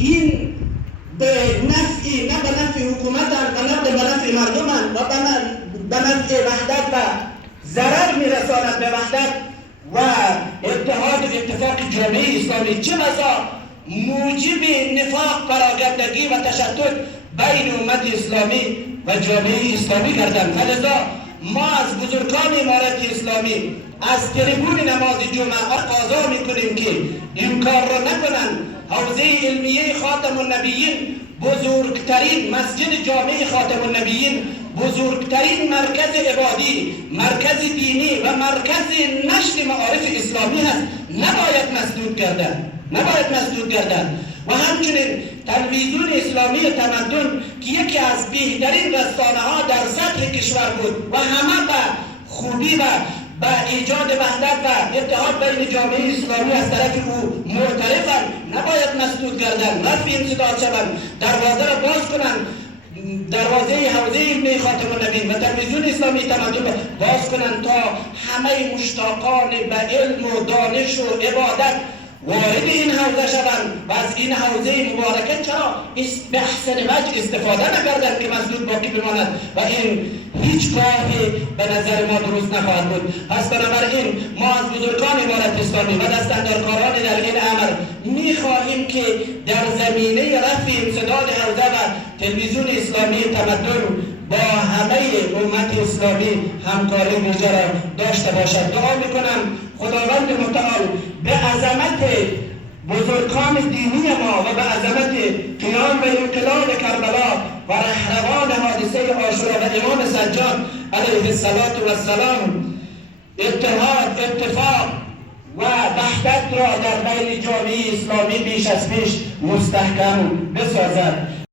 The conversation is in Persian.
این به نفعی، نه به نفع حکومت و نه به نفع مردم و به نفع وحدت و ضرر میرساند به وحدت و اتحاد و اتفاق جامعه اسلامی، چه بسا موجب نفاق، پراگندگی و تشتت بین امت اسلامی و جامعه اسلامی گردند. فلذا ما از بزرگان امارت اسلامی از تریبون نماز جمعه تقاضا میکنیم که این کار را نکنند. حوزه علمیه خاتم النبیین، بزرگترین مسجد جامع خاتم النبیین، بزرگترین مرکز عبادی، مرکز دینی و مرکز نشر معارف اسلامی هست، نباید مسدود گردند. و همچنین تلویزیون اسلامی تمدن که یکی از بهترین رسانه ها در سطح کشور بود و همه به خوبی و به ایجاد وحدت و اتحاد بین جامعه اسلامی از طرف او معترفند، نباید مسدود گردند، رفع انسداد شوند، دروازه را باز کنند، دروازه حوزه علمی خاتم النبیین و تلویزیون اسلامی تمدن باز کنند تا همه مشتاقان به علم و دانش و عبادت وارد این حوزه شوند و از این حوزه مبارکه چرا به احسن وجه استفاده نکردند که مسدود باقی بماند و این هیچگاه به نظر ما درست نخواهد بود. پس بنابراین ما از بزرگان امارت اسلامی و دستاندرکاران در این امر میخواهیم که در زمینه رفع انسداد حوزه و تلویزیون اسلامی تمدن با همه امت اسلامی همکاری ویژه را داشته باشد. دعا میکنم خداوند متعال به عظمت بزرگان دینی ما و به عظمت قیام به انقلاب کربلا و رهروان حادثه عاشورا و امام سجاد علیه السلام اتحاد، اتفاق و وحدت را در بین جامعه اسلامی بیش از پیش مستحکم بسازد.